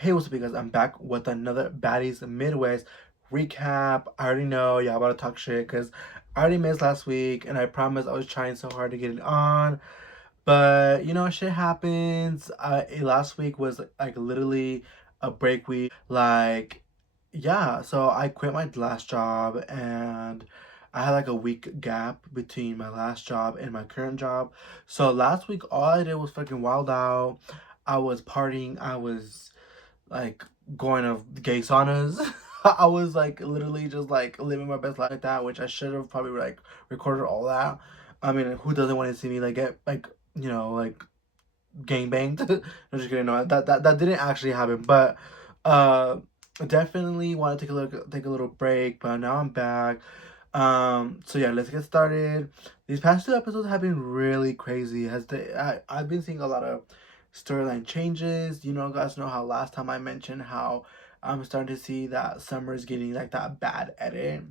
Hey, what's up, you guys? I'm back with another Baddies Midwest recap. I already know y'all about to talk shit because I already missed last week, and I promised I was trying so hard to get it on. But you know, shit happens. Last week was like literally a break week. Like, yeah. So I quit my last job, and I had like a week gap between my last job and my current job. So last week, all I did was fucking wild out. I was partying. I was like going to gay saunas. I was like literally just like living my best life like that, which I should have probably like recorded all that. I mean, who doesn't want to see me like get like like gang banged? I'm just kidding. No, that didn't actually happen, but uh, definitely want to take a little break. But now I'm back. So yeah, let's get started. These past two episodes have been really crazy. I've been seeing a lot of storyline changes. You guys know how last time I mentioned how I'm starting to see that Summer's getting like that bad edit,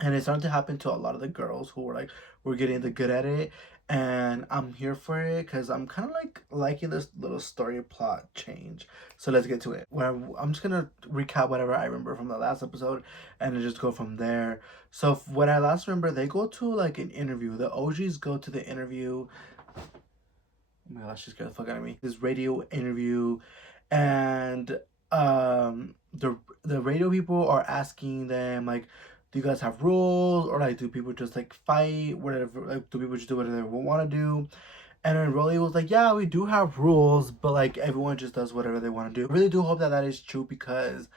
and it's starting to happen to a lot of the girls who were getting the good edit, and I'm here for it because I'm kind of like liking this little story plot change. So let's get to it. Where I'm just gonna recap whatever I remember from the last episode, and then just go from there. So when I last remember, they go to like an interview. The OGs go to the interview. Oh my gosh, she scared the fuck out of me. This radio interview, and the radio people are asking them like, do you guys have rules, or like do people just like fight whatever, like do people just do whatever they want to do? And then Rolly was like, yeah, we do have rules, but like everyone just does whatever they want to do. I really do hope that that is true because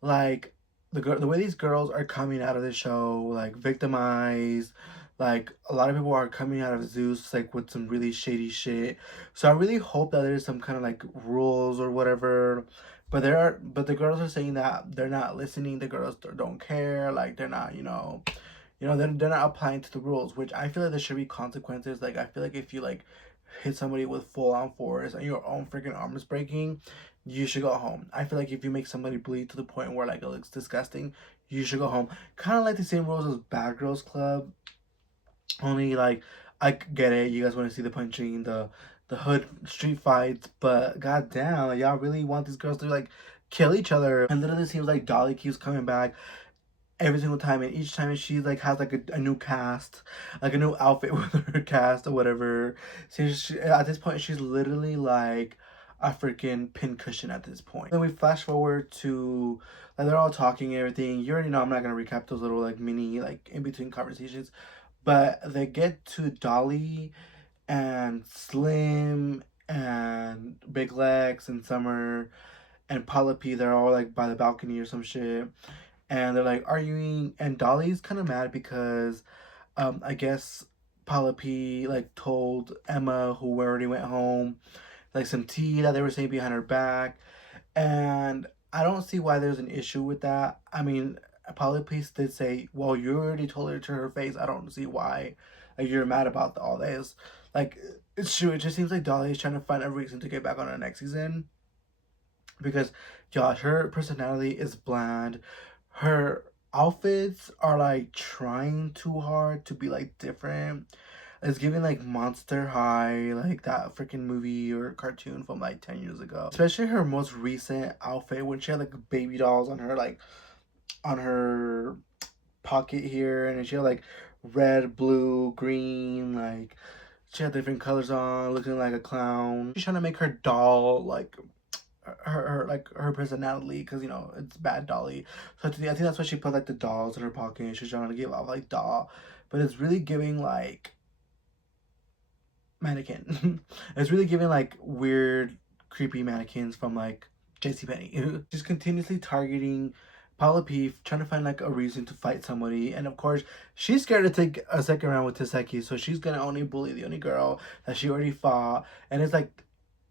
like the way these girls are coming out of the show like victimized, like a lot of people are coming out of Zeus like with some really shady shit. So I really hope that there's some kind of like rules or whatever. But the girls are saying that they're not listening. The girls don't care. Like they're not, they're not applying to the rules, which I feel like there should be consequences. Like I feel like if you like hit somebody with full on force and your own freaking arm is breaking, you should go home. I feel like if you make somebody bleed to the point where like it looks disgusting, you should go home. Kind of like the same rules as Bad Girls Club, only like I get it. You guys want to see the punching, the hood street fights, but goddamn, like, y'all really want these girls to like kill each other. And literally seems like Dolly keeps coming back every single time, and each time she like has like a new cast, like a new outfit with her cast or whatever. So at this point she's literally like a freaking pincushion at this point. Then we flash forward to like they're all talking and everything. You already know I'm not gonna recap those little like mini like in between conversations, but they get to Dolly and Slim and Big Legs and Summer and Paula P. They're all like by the balcony or some shit, and they're like arguing, and Dolly's kind of mad because I guess Paula P like told Emma, who already went home, like some tea that they were saying behind her back, and I don't see why there's an issue with that. I mean, Paula P did say, well, you already told her to her face. I don't see why like, you're mad about all this. Like, it's true, it just seems like Dolly is trying to find a reason to get back on her next season, because Josh, her personality is bland. Her outfits are like trying too hard to be like different. It's giving like Monster High, like that freaking movie or cartoon from like 10 years ago. Especially her most recent outfit when she had like baby dolls on her, like on her pocket here, and then she had like red, blue, green, like she had different colors on, looking like a clown. She's trying to make her doll like her personality, because it's bad Dolly. So I think that's why she put like the dolls in her pocket, and she's trying to give off like doll, but it's really giving like mannequin. It's really giving like weird creepy mannequins from like JCPenney. She's continuously targeting Paula P, trying to find like a reason to fight somebody, and of course she's scared to take a second round with Taseki, so she's gonna only bully the only girl that she already fought. And it's like,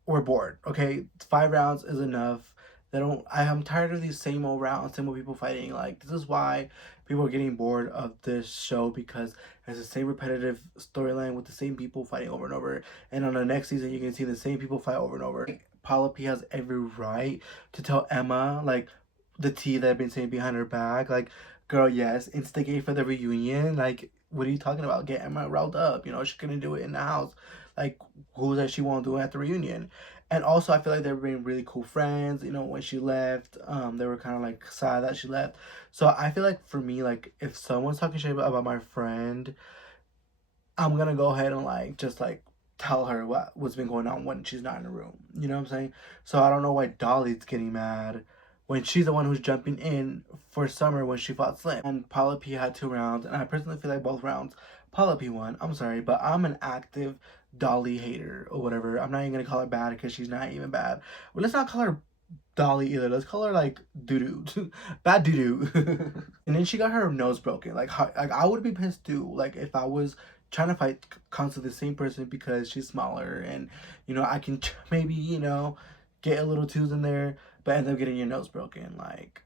we're bored. Okay, 5 rounds is enough. They don't. I'm tired of these same old rounds, same old people fighting. Like, this is why people are getting bored of this show, because it's the same repetitive storyline with the same people fighting over and over. And on the next season, you can see the same people fight over and over. Paula P has every right to tell Emma like the tea that I've been saying behind her back. Like, girl, yes, instigate for the reunion. Like, what are you talking about? Get Emma riled up. She's gonna do it in the house. Like, who that she won't do it at the reunion. And also, I feel like they were being really cool friends. You know, when she left, they were kind of like sad that she left. So I feel like for me, like if someone's talking shit about my friend, I'm gonna go ahead and like just like tell her what's been going on when she's not in the room. You know what I'm saying? So I don't know why Dolly's getting mad when she's the one who's jumping in for Summer when she fought Slim. And Paula P had 2 rounds, and I personally feel like both rounds Paula P won. I'm sorry, but I'm an active Dolly hater or whatever. I'm not even gonna call her bad because she's not even bad. Well, let's not call her Dolly either. Let's call her like doo doo, bad doo doo. And then she got her nose broken. Like I would be pissed too. Like if I was trying to fight constantly the same person because she's smaller and you know I can maybe get a little twos in there, but end up getting your nose broken. Like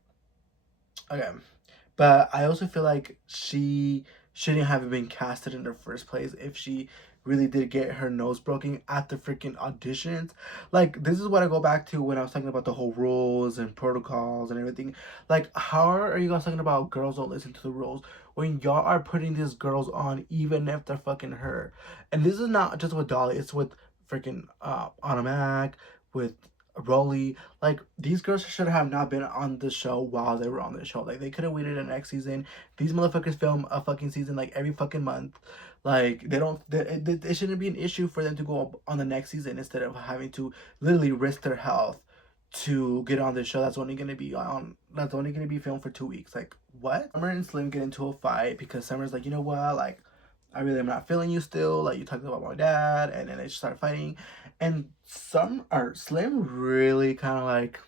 okay, but I also feel like she shouldn't have been casted in the first place if she really did get her nose broken at the freaking auditions. Like, this is what I go back to when I was talking about the whole rules and protocols and everything. Like, how are you guys talking about girls don't listen to the rules when y'all are putting these girls on even if they're fucking her? And this is not just with Dolly, it's with freaking Automatic, with ROLLIE. Like, these girls should have not been on the show while they were on the show. Like, they could have waited the next season. These motherfuckers film a fucking season like every fucking month. Like, they don't, it shouldn't be an issue for them to go up on the next season instead of having to literally risk their health to get on this show that's only going to be filmed for 2 weeks. Like, what? Summer and Slim get into a fight because Summer's like, you know what, like, I really am not feeling you still. Like, you talking about my dad, and then they just start fighting. And Slim really kind of like,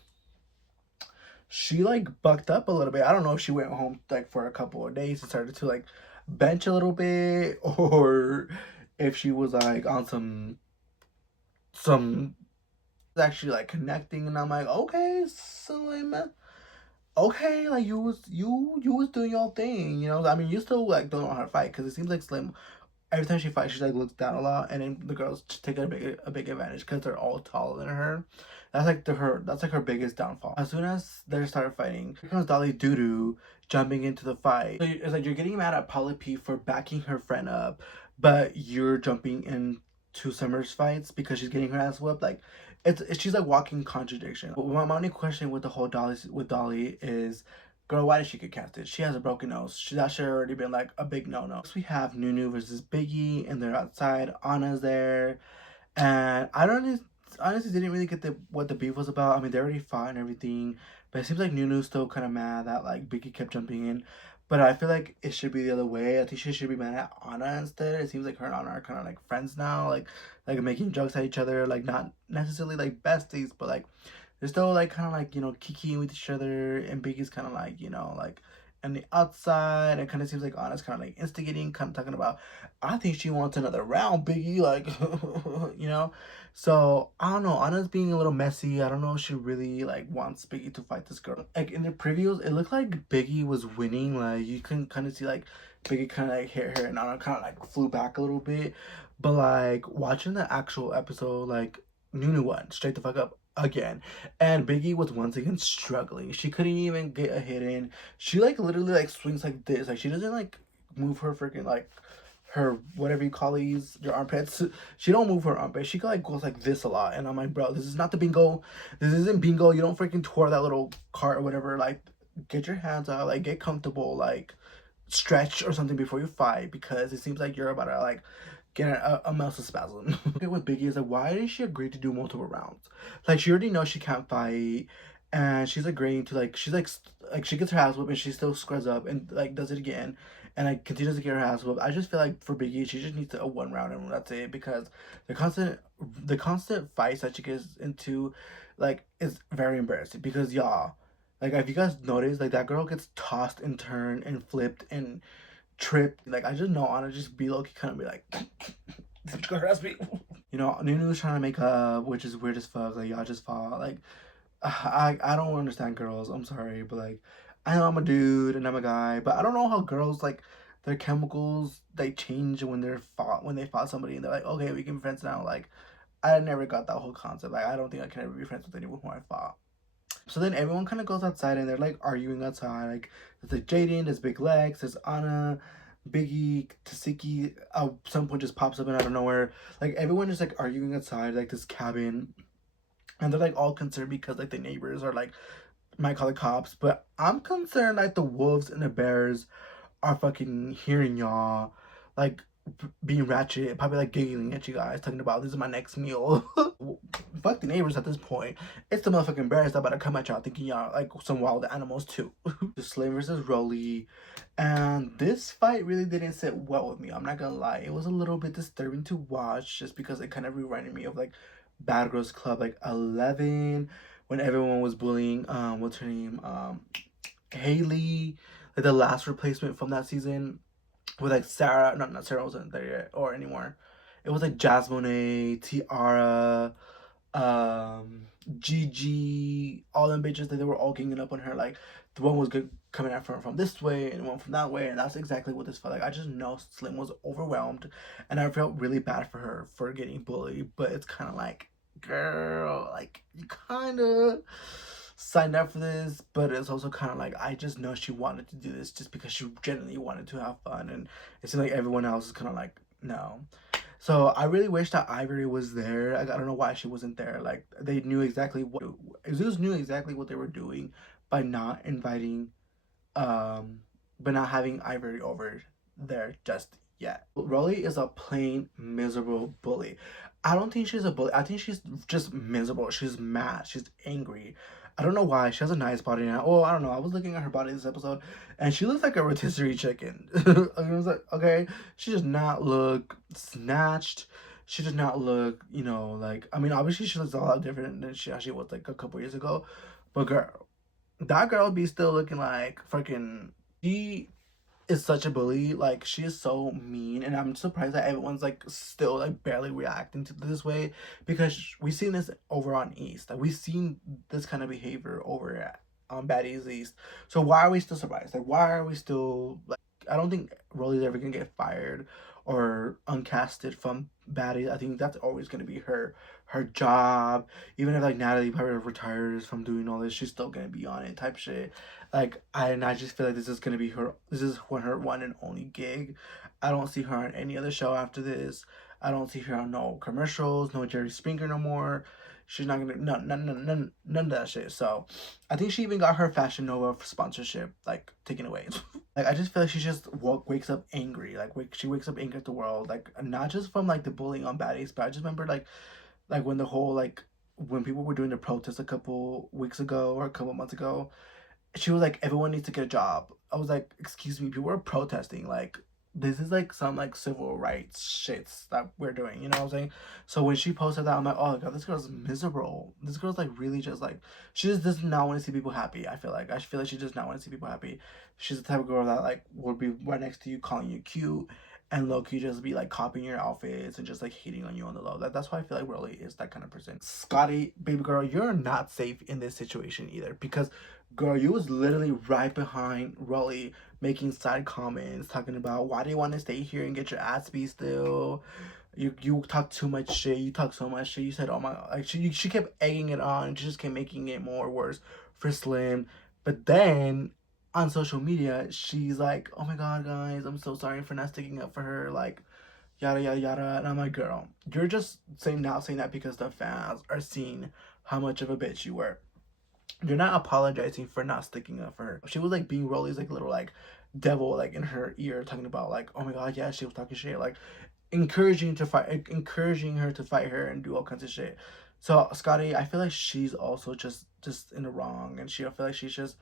she like bucked up a little bit. I don't know if she went home like for a couple of days and started to like bench a little bit, or if she was like on some actually like connecting. And I'm like, okay, Slim, okay, like you was doing your thing, you know. I mean, you still like don't know how to fight because it seems like Slim every time she fights, she like looks down a lot, and then the girls just take a big advantage because they're all taller than her. That's like her biggest downfall. As soon as they start fighting, here comes Dolly Doodoo jumping into the fight. So it's like you're getting mad at Paula P for backing her friend up, but you're jumping into Summer's fights because she's getting her ass whipped. Like she's like walking contradiction. But my only question with the whole Dolly is, girl, why did she get casted? She has a broken nose. That should have already been like a big no-no. Next we have NuNu versus Biggie, and they're outside. Anna's there, and I don't honestly didn't really get what the beef was about. I mean, they already fought and everything, but it seems like NuNu's still kind of mad that like Biggie kept jumping in. But I feel like it should be the other way. I think she should be mad at Anna instead. It seems like her and Anna are kind of like friends now, like making jokes at each other, like not necessarily like besties, but like they're still like kind of like kikiing with each other. And Biggie's kind of like like on the outside. It kind of seems like Anna's kind of like instigating, kind of talking about, I think she wants another round, Biggie, like So I don't know. Anna's being a little messy. I don't know if she really like wants Biggie to fight this girl. Like in the previews, it looked like Biggie was winning. Like you can kind of see like Biggie kind of like hit her, and Anna kind of like flew back a little bit. But like watching the actual episode, like NuNu won straight the fuck up again, and Biggie was once again struggling. She couldn't even get a hit in. She like literally like swings like this. Like she doesn't like move her freaking like her whatever you call these, your armpits. She don't move her armpits. She like goes like this a lot, and I'm like, bro, this is not the bingo. This isn't bingo. You don't freaking tour that little cart or whatever. Like, get your hands out. Like, get comfortable. Like, stretch or something before you fight, because it seems like you're about to like get a muscle spasm. Okay, with Biggie is like, why did she agree to do multiple rounds? Like, she already knows she can't fight, and she's agreeing to like, she's like she gets her ass whipped and she still scrubs up and like does it again, and like continues to get her ass whipped. I just feel like for Biggie, she just needs a 1 round and that's it, because the constant fights that she gets into like is very embarrassing. Because y'all, like if you guys notice, like that girl gets tossed and turned and flipped and tripped. Like I just know Anna just be low-key kind of be like harass me. NuNu was trying to make up, which is weird as fuck. Like y'all just fought. Like I don't understand girls. I'm sorry, but like I know I'm a dude and I'm a guy, but I don't know how girls like their chemicals they change when they fought somebody and they're like, okay, we can be friends now. Like I never got that whole concept. Like I don't think I can ever be friends with anyone who I fought. So then everyone kind of goes outside and they're like arguing outside. Like there's like Jaden, there's Big Lex, there's Anna, Biggie, Tasiki. Some point just pops up and out of nowhere. Like everyone is like arguing outside like this cabin. and they're like all concerned because like the neighbors are like might call the cops, but I'm concerned like the wolves and the bears are fucking hearing y'all, like being ratchet, probably like giggling at you guys, talking about this is my next meal. Fuck the neighbors at this point. It's the motherfucking bears that about to come at y'all thinking y'all like some wild animals too. The Slim versus ROLLIE. And this fight really didn't sit well with me. I'm not gonna lie. It was a little bit disturbing to watch just because it kind of reminded me of like Bad Girls Club like 11 when everyone was bullying what's her name? Haley, like the last replacement from that season with like Sarah, not Sarah wasn't there yet or anymore. It was like Jasmine, Tiara, Gigi, all them bitches that they were all ganging up on her. Like the one was good coming at from this way and one from that way, and that's exactly what this felt like. I just know Slim was overwhelmed, and I felt really bad for her for getting bullied. But it's kind of like, girl, like you kind of signed up for this, but it's also kind of like I just know she wanted to do this just because she genuinely wanted to have fun, and it seemed like everyone else is kind of like no. So I really wish that Ivory was there. I don't know why she wasn't there. Like they knew exactly what Zeus knew exactly what they were doing by not inviting, by not having Ivory over there just yet. ROLLIE is a plain miserable bully. I don't think she's a bully. I think she's just miserable. She's mad. She's angry. I don't know why. She has a nice body now. Oh, I don't know. I was looking at her body this episode, and she looks like a rotisserie chicken. I was like, okay, she does not look snatched. She does not look, you know, like I mean, obviously she looks a lot different than she actually was like a couple years ago. But girl, that girl be still looking like freaking. She is such a bully. Like she is so mean, and I'm surprised that everyone's like still like barely reacting to this way because we've seen this over on East. Like we've seen this kind of behavior over at Baddies East. So why are we still surprised? Like why are we still like? I don't think ROLLIE's ever gonna get fired or uncasted from Baddies. I think that's always gonna be her job. Even if like Natalie probably retires from doing all this, she's still gonna be on it type shit. Like I just feel like this is gonna be her. This is her one and only gig. I don't see her on any other show after this. I don't see her on no commercials, no Jerry Springer no more. She's not gonna none of that shit. So I think she even got her Fashion Nova sponsorship like taken away. Like I just feel like she just wakes up angry. Like she wakes up angry at the world. Like not just from like the bullying on Baddies, but I just remember like when the whole like when people were doing the protest a couple weeks ago or a couple months ago, she was like, everyone needs to get a job. I was like, excuse me, people are protesting. Like, this is like some like civil rights shits that we're doing. You know what I'm saying? So when she posted that, I'm like, oh god, this girl's miserable. This girl's like really just like she just does not want to see people happy. I feel like she does not want to see people happy. She's the type of girl that like would be right next to you, calling you cute, and low key just be like copying your outfits and just like hating on you on the low. That's why I feel like ROLLIE is that kind of person. Scotty, baby girl, you're not safe in this situation either because girl, you was literally right behind ROLLIE making side comments talking about why do you want to stay here and get your ass beat still. You talk too much shit. You talk so much shit. You said, oh my, like she kept egging it on. And she just kept making it more worse for Slim. But then on social media, she's like, oh my god, guys, I'm so sorry for not sticking up for her. Like, yada yada yada. And I'm like, girl, you're just saying that because the fans are seeing how much of a bitch you were. You're not apologizing for not sticking up for her. She was like being ROLLIE's like little like devil like in her ear talking about like, oh my god, yeah, she was talking shit, like encouraging her to fight her and do all kinds of shit. So Scotty, I feel like she's also just in the wrong, and I feel like she just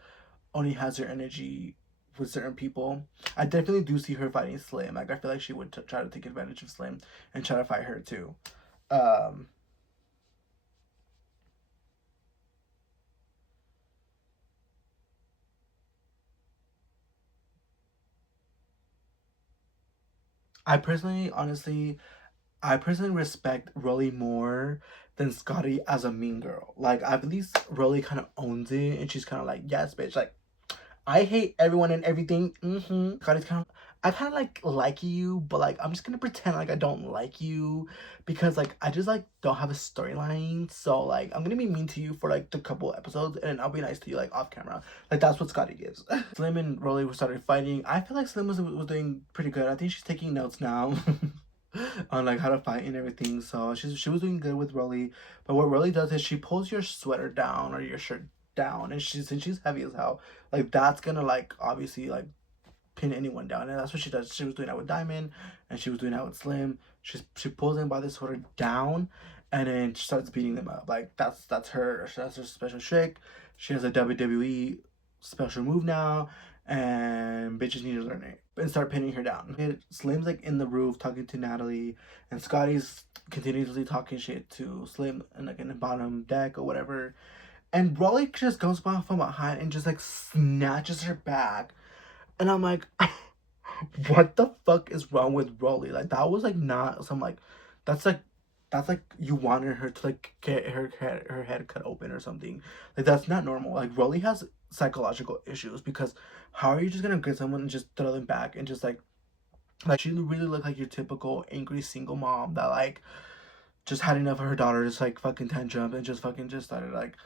only has her energy with certain people. I definitely do see her fighting Slim. Like I feel like she would try to take advantage of Slim and try to fight her too. Um, I personally, honestly, I personally respect ROLLIE more than Scotty as a mean girl. Like I believe ROLLIE kind of owns it, and she's kind of like, yes, bitch. Like I hate everyone and everything. Scotty's kind of, I kind of like you, but like I'm just gonna pretend like I don't like you because like I just like don't have a storyline. So like I'm gonna be mean to you for like the couple episodes, and I'll be nice to you like off camera. Like that's what Scotty gives. Slim and ROLLIE started fighting. I feel like Slim was doing pretty good. I think she's taking notes now. on like how to fight and everything. So she was doing good with Rolly. But what Rolly does is she pulls your sweater down or your shirt down, and since she's heavy as hell, like that's gonna like obviously like pin anyone down, and that's what she does. She was doing that with Diamond, and she was doing that with Slim. She pulls them by the sweater down, and then she starts beating them up. Like that's her special trick. She has a WWE special move now, and bitches need to learn it and start pinning her down. Slim's like in the roof talking to Natalie, and Scotty's continuously talking shit to Slim and like in the bottom deck or whatever. And Rolly just goes from behind and just like snatches her back, and I'm like, what the fuck is wrong with Rolly? Like that was like not some like, that's like that's like you wanted her to like get her head cut open or something. Like that's not normal. Like Rolly has psychological issues, because how are you just gonna get someone and just throw them back and just like she really looked like your typical angry single mom that like just had enough of her daughter just like fucking tantrum and just fucking just started like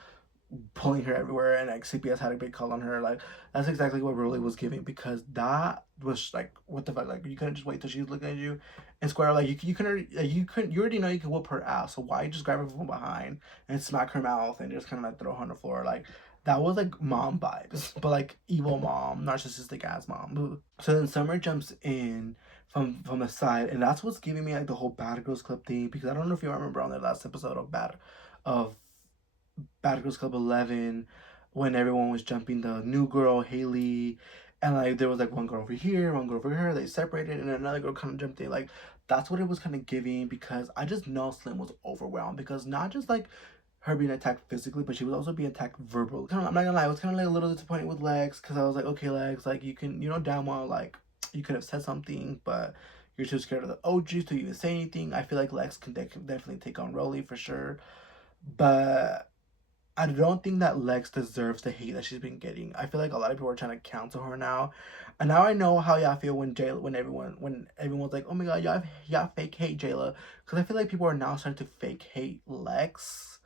pulling her everywhere, and like CPS had a big call on her. Like that's exactly what Rolly was giving, because that was like, what the fuck, like you couldn't just wait till she was looking at you and square, like you couldn't, like, you already know you could whoop her ass, so why just grab her from behind and smack her mouth and just kind of like throw her on the floor? Like that was like mom vibes, but like evil mom, narcissistic ass mom. So then Summer jumps in from the side, and that's what's giving me like the whole Bad Girls Club thing, because I don't know if you remember on the last episode of Bad Girls Club 11, when everyone was jumping the new girl, Haley, and like there was like one girl over here, one girl over here, they separated, and another girl kind of jumped in. Like that's what it was kind of giving, because I just know Slim was overwhelmed, because not just like her being attacked physically, but she was also being attacked verbally. I'm not gonna lie, I was kind of like a little disappointed with Lex, because I was like, okay, Lex, like you know damn well like you could have said something, but you're too scared of the OGs to even say anything. I feel like Lex can definitely take on Rolly for sure, but I don't think that Lex deserves the hate that she's been getting. I feel like a lot of people are trying to cancel her now, and now I know how y'all feel when everyone's like, oh my god, y'all fake hate Jayla, because I feel like people are now starting to fake hate Lex.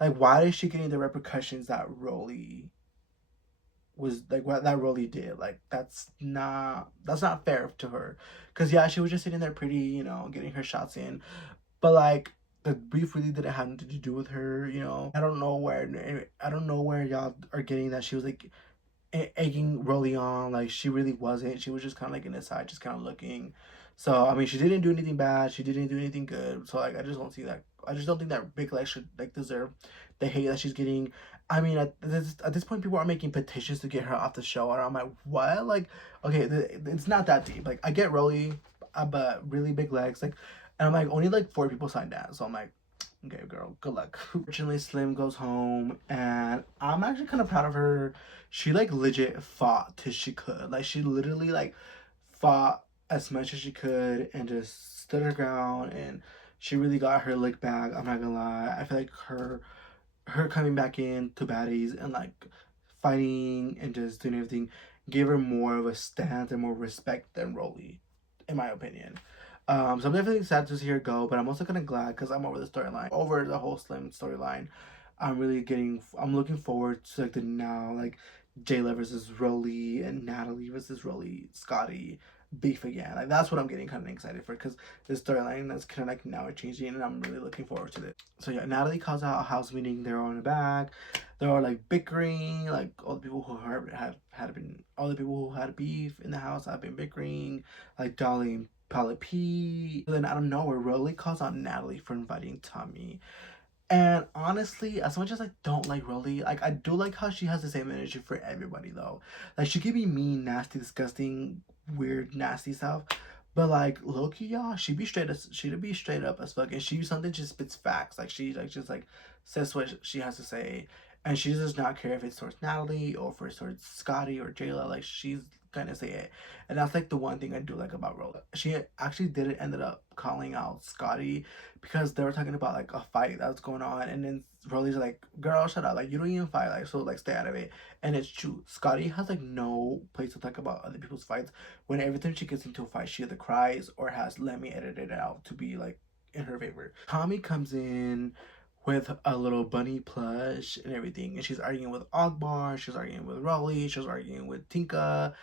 Like, why is she getting the repercussions that Rolly was like, what that Rolly did? Like that's not fair to her, because yeah, she was just sitting there pretty, getting her shots in, but like the beef really didn't have anything to do with her. I don't know where y'all are getting that she was like egging Rolly on. Like she really wasn't. She was just kind of like in the side, just kind of looking. So I mean, she didn't do anything bad. She didn't do anything good. So like, I just don't see that. I just don't think that Big Lex should like deserve the hate that she's getting. I mean, at this point, people are making petitions to get her off the show, and I'm like, what? Like, okay, it's not that deep. Like, I get Rolly, but really Big Legs, like, and I'm like, only like 4 people signed that, so I'm like, okay, girl, good luck. Fortunately, Slim goes home, and I'm actually kind of proud of her. She like legit fought till she could. Like she literally like fought as much as she could and just stood her ground, and she really got her lick back. I'm not gonna lie. I feel like her coming back in to Baddies and like fighting and just doing everything gave her more of a stance and more respect than Rolly, in my opinion. So I'm definitely sad to see her go, but I'm also kind of glad, because I'm over the storyline, over the whole Slim storyline. I'm looking forward to like the now, like Jayla versus Rolly and Natalie versus Rolly, Scotty beef again. Like that's what I'm getting kind of excited for, because this storyline that's kind of like now changing, and I'm really looking forward to it. So yeah, Natalie calls out a house meeting. They're all in the back. They're all like bickering. Like all the people who all the people who had beef in the house have been bickering. Like Dolly and Paula P. Then out of nowhere, Rolly calls out Natalie for inviting Tommie. And honestly, as much as I don't like Rolly, like I do like how she has the same energy for everybody though. Like she could be mean, nasty, disgusting, weird, nasty stuff. But like low-key, y'all, she'd be straight up as fuck. And she something just spits facts. Like she like just like says what she has to say. And she does not care if it's towards Natalie or if it's towards Scotty or Jayla. Like she's gonna say it. And that's like the one thing I do like about Rolly. She actually did it, ended up calling out Scotty, because they were talking about like a fight that was going on, and then Rolly's like, girl, shut up, like you don't even fight, like so like stay out of it. And it's true, Scotty has like no place to talk about other people's fights. When every time she gets into a fight, she either cries or has let me edit it out to be like in her favor. Tommie comes in with a little bunny plush and everything, and she's arguing with Ogbar, she's arguing with Rolly, she's arguing with Tinka,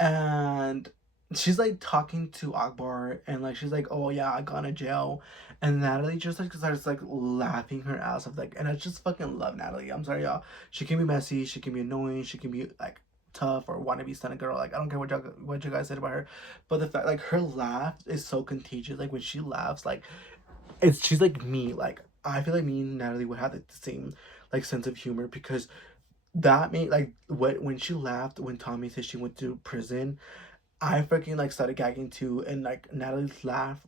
and she's like talking to Akbar, and like she's like, oh yeah, I got in jail, and Natalie just like starts like laughing her ass off, like, and I just fucking love Natalie. I'm sorry, y'all. She can be messy, she can be annoying, she can be like tough or wanna be stunning girl. Like, I don't care what you guys said about her, but the fact, like, her laugh is so contagious. Like when she laughs, like she's like me. Like I feel like me and Natalie would have like, the same like sense of humor, because that made like when she laughed when Tommie said she went to prison, I freaking like started gagging too, and like Natalie's laugh.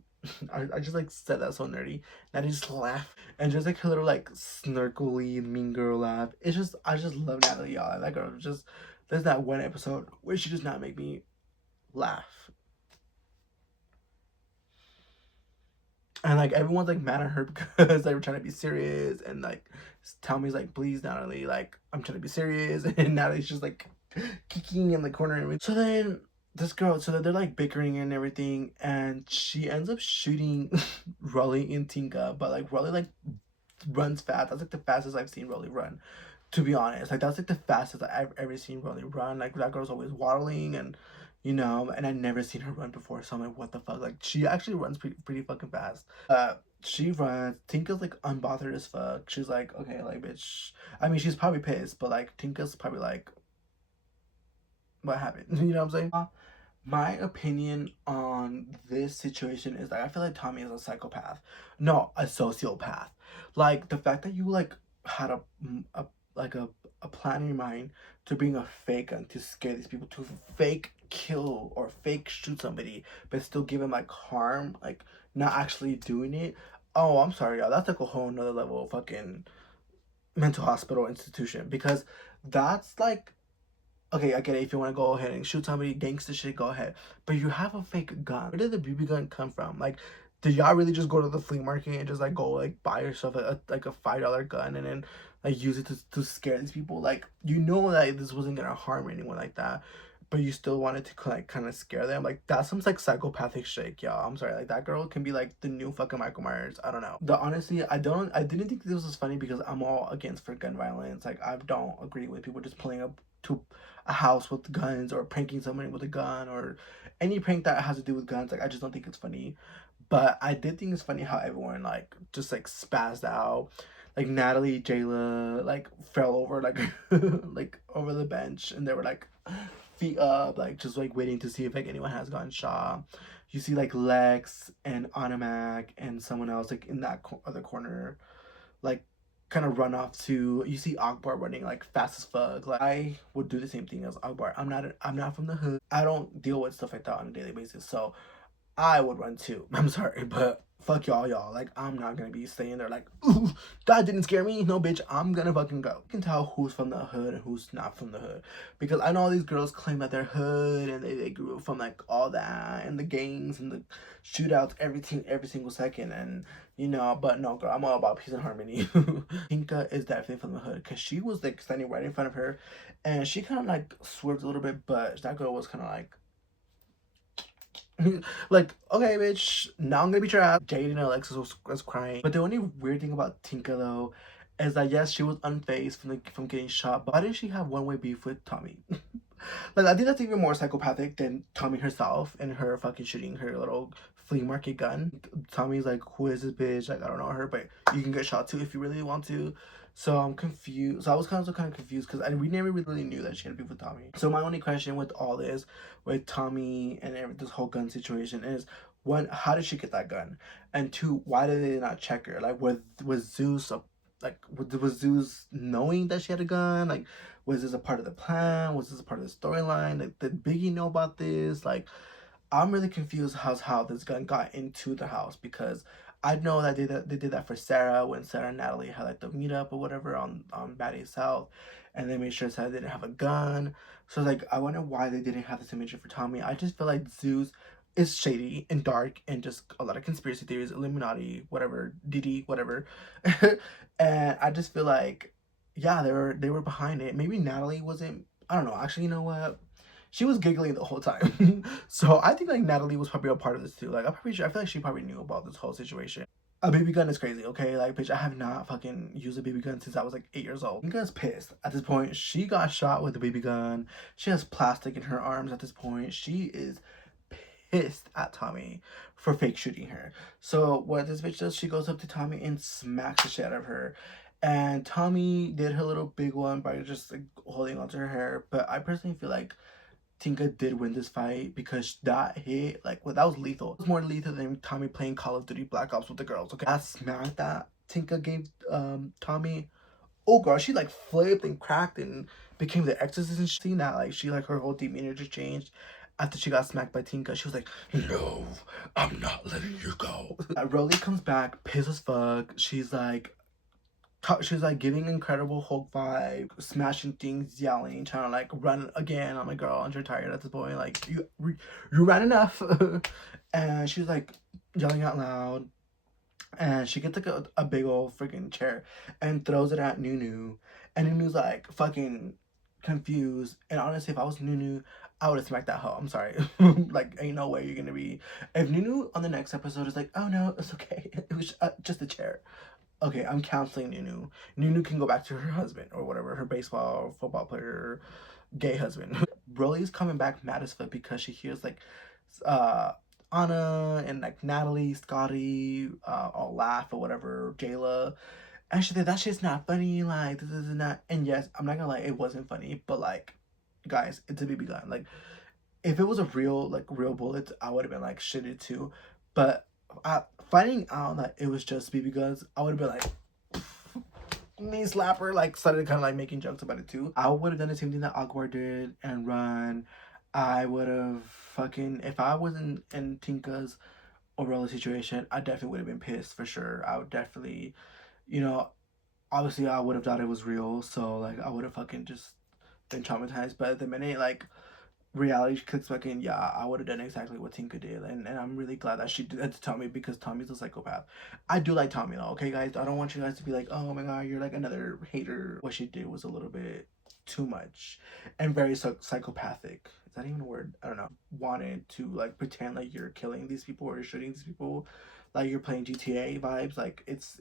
I just like said that so nerdy. Natalie just laugh, and just like her little like snarkly mean girl laugh. It's just, I just love Natalie, y'all. That girl just, there's that one episode where she does not make me laugh, and like everyone's like mad at her because they were trying to be serious, and like Tommy's like, please Natalie, like I'm trying to be serious, and Natalie's just like kicking in the corner and everything. So then this girl, so they're like bickering and everything, and she ends up shooting Rollie and Tinka, but like Rollie like runs fast. That's like the fastest I've seen Rollie run, to be honest. Like that's like the fastest I've ever seen Rollie run. Like that girl's always waddling, and you know, and I've never seen her run before, so I'm like, what the fuck? Like she actually runs pretty fucking fast. She runs. Tinka's like unbothered as fuck. She's like, okay, like bitch. I mean, she's probably pissed, but like Tinka's probably like, what happened? You know what I'm saying? My opinion on this situation is that I feel like Tommie is a psychopath, no, a sociopath. Like the fact that you like had a like a plan in your mind to bring a fake gun to scare these people, to fake kill or fake shoot somebody, but still give them like harm, like not actually doing it. Oh, I'm sorry, y'all. That's like a whole nother level of fucking mental hospital institution, because that's like, okay, I get it. If you want to go ahead and shoot somebody, gangster shit, go ahead. But you have a fake gun. Where did the BB gun come from? Like, did y'all really just go to the flea market and just like go like buy yourself like a $5 gun and then like use it to scare these people? Like, you know that this wasn't gonna harm anyone like that, but you still wanted to like kind of scare them. Like that's some like psychopathic shit, y'all. I'm sorry. Like that girl can be like the new fucking Michael Myers. I don't know. The honestly, I didn't think this was funny because I'm all against for gun violence. Like I don't agree with people just pulling up to a house with guns or pranking somebody with a gun or any prank that has to do with guns. Like I just don't think it's funny. But I did think it's funny how everyone like just like spazzed out. Like Natalie, Jayla like fell over like like over the bench, and they were like feet up, like just like waiting to see if like anyone has gotten shot. You see like Lex and Automac and someone else like in that other corner, like kind of run off to. You see Akbar running like fast as fuck. Like I would do the same thing as Akbar. I'm not from the hood. I don't deal with stuff like that on a daily basis. So I would run too. I'm sorry, but fuck y'all. Like, I'm not gonna be staying there like, ooh, that didn't scare me. No, bitch, I'm gonna fucking go. You can tell who's from the hood and who's not from the hood. Because I know all these girls claim that they're hood and they grew up from like all that and the gangs and the shootouts, everything, every single second. And, you know, but no, girl, I'm all about peace and harmony. Tinka is definitely from the hood because she was like standing right in front of her and she kind of like swerved a little bit, but that girl was kind of like, like, okay, bitch, now I'm gonna beat your ass. Jade and Alexis was crying. But the only weird thing about Tinka, though, is that, yes, she was unfazed from getting shot, but why did she have one-way beef with Tommie? Like, I think that's even more psychopathic than Tommie herself and her fucking shooting her little flea market gun. Tommie's like, who is this bitch? Like, I don't know her, but you can get shot too if you really want to. So I'm confused. So I was kind of confused because we never really knew that she had beef with Tommie. So my only question with all this, with Tommie and this whole gun situation is, one, how did she get that gun? And two, why did they not check her? Like, was Zeus was Zeus knowing that she had a gun? Like, was this a part of the plan? Was this a part of the storyline? Like, did Biggie know about this? Like, I'm really confused how this gun got into the house, because I know that they did that for Sarah when Sarah and Natalie had like the meetup or whatever on Baddies South, and they made sure Sarah didn't have a gun. So like, I wonder why they didn't have this imagery for Tommie. I just feel like Zeus is shady and dark and just a lot of conspiracy theories, Illuminati, whatever, DD, whatever. And I just feel like, yeah, they were behind it. Maybe Natalie wasn't. I don't know. Actually, you know what? She was giggling the whole time. So I think like Natalie was probably a part of this too. Like I'm pretty sure, I feel like she probably knew about this whole situation. A BB gun is crazy, okay? Like, bitch, I have not fucking used a BB gun since I was like 8 years old. Tinka's pissed at this point. She got shot with a BB gun. She has plastic in her arms at this point. She is pissed at Tommie for fake shooting her. So what this bitch does, she goes up to Tommie and smacks the shit out of her. And Tommie did her little big one by just like holding onto her hair. But I personally feel like Tinka did win this fight because that hit, like, well, that was lethal. It was more lethal than Tommie playing Call of Duty Black Ops with the girls, okay? That smack that Tinka gave Tommie, oh girl, she like flipped and cracked and became the exorcist and seeing that, like, she like her whole demeanor just changed after she got smacked by Tinka. She was like, no, I'm not letting you go. ROLLIE comes back, pissed as fuck. She's like giving Incredible Hulk vibe, smashing things, yelling, trying to like run again. I'm like, girl, aren't you tired at this point? Like, you ran enough. And she's like yelling out loud. And she gets like a big old freaking chair and throws it at NuNu. And NuNu's like fucking confused. And honestly, if I was NuNu, I would have smacked that hoe. I'm sorry. Like, ain't no way you're gonna be. If NuNu on the next episode is like, oh no, it's okay. It was just a chair. Okay, I'm counseling NuNu. NuNu can go back to her husband or whatever, her baseball or football player, gay husband. ROLLIE's coming back mad as fuck because she hears like Anna and like Natalie, Scotty, all laugh or whatever, Jayla. And she's like, that shit's not funny, like, this is not. And yes, I'm not gonna lie, it wasn't funny, but like, guys, it's a BB gun. Like, if it was a real bullet, I would have been like shitted too. But finding out that it was just BB guns, I would have been like, knee slapper, like, started kind of like making jokes about it too. I would have done the same thing that Aqua did and run. I would have fucking, if I wasn't in Tinka's or ROLLIE situation, I definitely would have been pissed for sure. I would definitely, you know, obviously I would have thought it was real, so like I would have fucking just been traumatized. But the minute like reality clicks back in, yeah, I would have done exactly what Tinka did, and I'm really glad that she did that to Tommie because Tommie's a psychopath. I do like Tommie though, okay guys? I don't want you guys to be like, oh my god, you're like another hater. What she did was a little bit too much and very psychopathic. Is that even a word? I don't know. Wanted to like pretend like you're killing these people or you're shooting these people, like you're playing GTA vibes. Like it's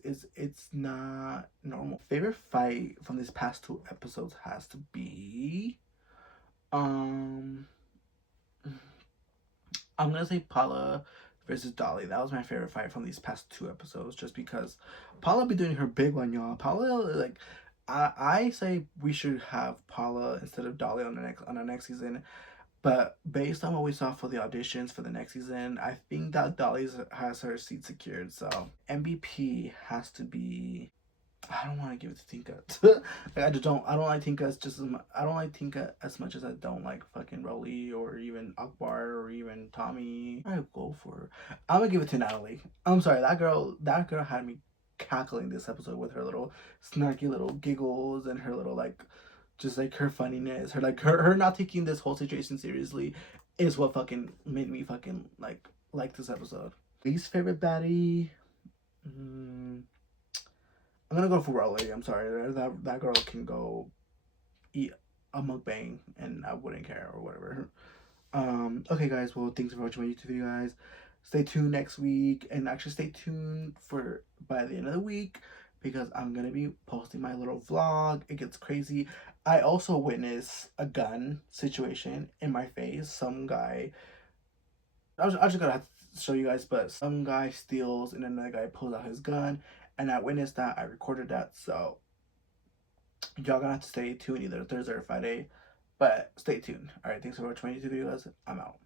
not normal. Favorite fight from these past 2 episodes has to be I'm gonna say Paula versus Dolly. That was my favorite fight from these past 2 episodes, just because Paula be doing her big one, y'all. Paula, like, I say we should have Paula instead of Dolly on the next season. But based on what we saw for the auditions for the next season, I think that Dolly has her seat secured. So MVP has to be. I don't want to give it to Tinka. Like, I don't like Tinka I don't like Tinka as much as I don't like fucking ROLLIE or even Akbar or even Tommie. I go for her. I'm gonna give it to Natalie. I'm sorry, that girl had me cackling this episode with her little snarky little giggles and her little like just like her funniness, her like her not taking this whole situation seriously is what fucking made me fucking like this episode. Least favorite baddie? I'm gonna go for ROLLIE. I'm sorry. That girl can go eat a mukbang and I wouldn't care or whatever. Okay guys, well, thanks for watching my YouTube video, guys. Stay tuned next week, and actually stay tuned for by the end of the week because I'm gonna be posting my little vlog. It gets crazy. I also witnessed a gun situation in my face. Some guy, I just gotta have to show you guys, but some guy steals and another guy pulls out his gun, and I witnessed that. I recorded that, so y'all gonna have to stay tuned either Thursday or Friday, but stay tuned. All right, thanks for watching my YouTube videos. I'm out.